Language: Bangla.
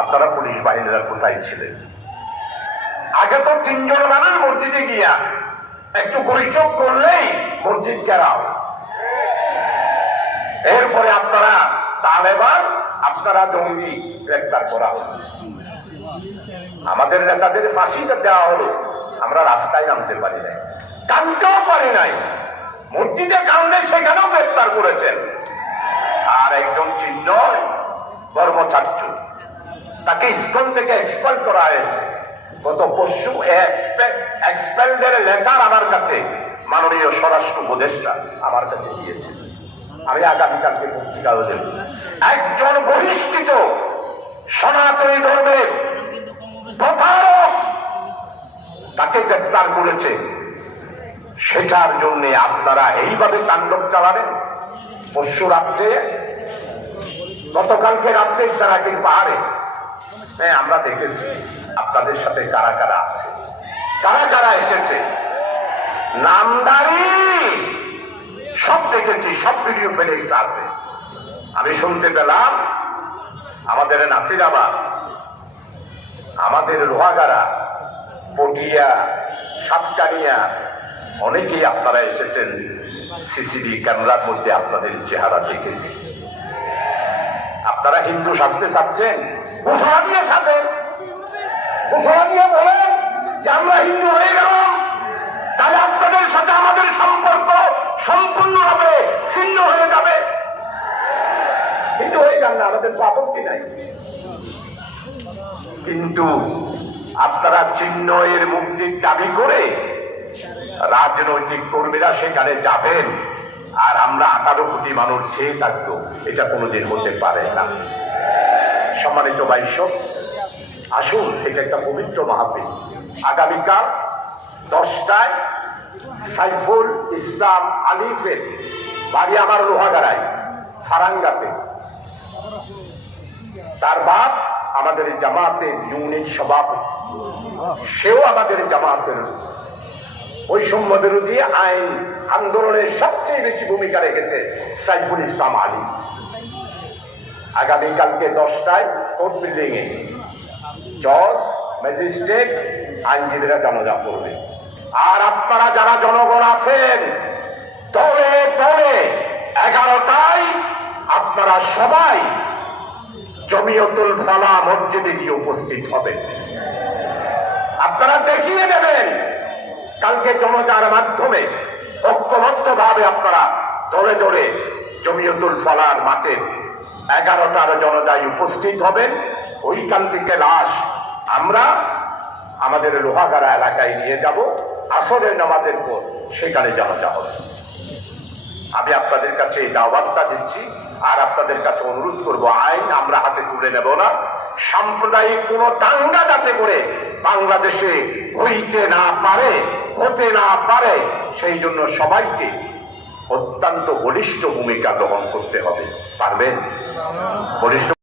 আপনারা পুলিশ বাহিনীরা কোথায় ছিলেন? আগে তো তিনজন মানুষ মসজিদে গিয়া একটু পরিচয় করলেই মসজিদ ঘেরাও এরপরে আপনারা তালেবান, আপনারা জঙ্গি গ্রেপ্তার করা হলো। আমাদের নেতাদের ফাঁসি দেওয়া হলো। আমরা রাস্তায় নামতে পারি নাই, কানতেও পারি নাই। মসজিদে কানলে সেখানেও গ্রেপ্তার করেছেন। আর একজন চিহ্ন কর্মচার্য তাকে স্কুল থেকে এক্সপাল করা হয়েছে। গত পরশু এক্সপেন্ডের লেটার আমার কাছে, মাননীয় স্বরাষ্ট্র উপদেষ্টা আমার কাছে দিয়েছে। আমি আগামীকালকে পত্রিকাও দেব। একজন বহিষ্কৃত সনাতনী ধর্মের প্রতারক তাকে গ্রেপ্তার করেছে। সেটার জন্য আপনারা এইভাবে তাণ্ডব চালাবেন? পরশু রাত্রে, গতকালকে রাত্রে সারাদিন পাহাড়ে। হ্যাঁ আমরা দেখেছি। আপনাদের সাথে কারা কারা আছে? কারা কারা এসেছে? নামদারি! সব দেখেছি, সব ভিডিও ফেলেক্স আছে। আমি শুনতে পেলাম, আমাদের নাসিরাবাদ আমাদের লোহাগাড়া পটিয়া, সাতকানিয়া, অনেকেই আপনারা এসেছেন। সিসিডি ক্যামেরার মধ্যে আপনাদের চেহারা দেখেছি। আপনারা হিন্দু শাস্তে চাচ্ছেন। ঘোষণা দিয়ে সাথে। ঘোষণা দিয়ে বলেন যে আমরা হিন্দু হয়ে গেলাম তাহলে আপনাদের সাথে আমাদের সম্পর্ক সম্পূর্ণভাবে ছিন্ন হয়ে যাবে। হিন্দু হয়ে যান না, আমাদের তো আপত্তি নাই। কিন্তু আপনারা চিহ্ন এর মুক্তির দাবি করে রাজনৈতিক কর্মীরা সেখানে যাবেন। আর আমরা আঠারো কোটি মানুষ চেয়ে থাকব। এটা কোনোদিন হতে পারে না। সম্মানিত বাইশ আসুন, এটা একটা পবিত্র মাহফিল। আগামীকাল দশটায় সাইফুল ইসলাম আলিফের বাড়ি আমার লোহাগাড়ায় ফারাঙ্গাতে তার বাপ আমাদের জামাতের ইউনিট সভাপতি। সেও আমাদের জামাতের বৈষম্য বিরোধী আইন আন্দোলনের সবচেয়ে বেশি ভূমিকা রেখেছে সাইফুল ইসলাম আলী। আগামীকালকে দশটায় কোর্ট এ জজ ম্যাজিস্ট্রেট আইনজীবীরা জানাজা করবে। আর আপনারা যারা জনগণ আছেন, দলে দলে এগারোটায় আপনারা সবাই জমিয়তুল ফালা মসজিদে গিয়ে উপস্থিত হবেন। আপনারা দেখিয়ে দেবেন, কালকে জনতার মাধ্যমে ঐক্যবদ্ধ ভাবে আপনারা দলে দলে জমিয়তুল ফলার মাঠের এগারোটার জনতায় উপস্থিত হবেন ওইখান থেকে লাশ আমরা আমাদের লোহাগাড়া এলাকায় নিয়ে যাব। আসরের নামাজের পর সেখানে জনতা হবে। আমি আপনাদের কাছে এই দাওয়াতটা দিচ্ছি আর আপনাদের কাছে অনুরোধ করব, আইন আমরা হাতে তুলে নেব না। সাম্প্রদায়িক কোন দাঙ্গা যাতে করে বাংলাদেশে হইতে না পারে, হতে না পারে, সেই জন্য সবাইকে অত্যন্ত বলিষ্ঠ ভূমিকা গ্রহণ করতে হবে। পারবেন? বলিষ্ঠ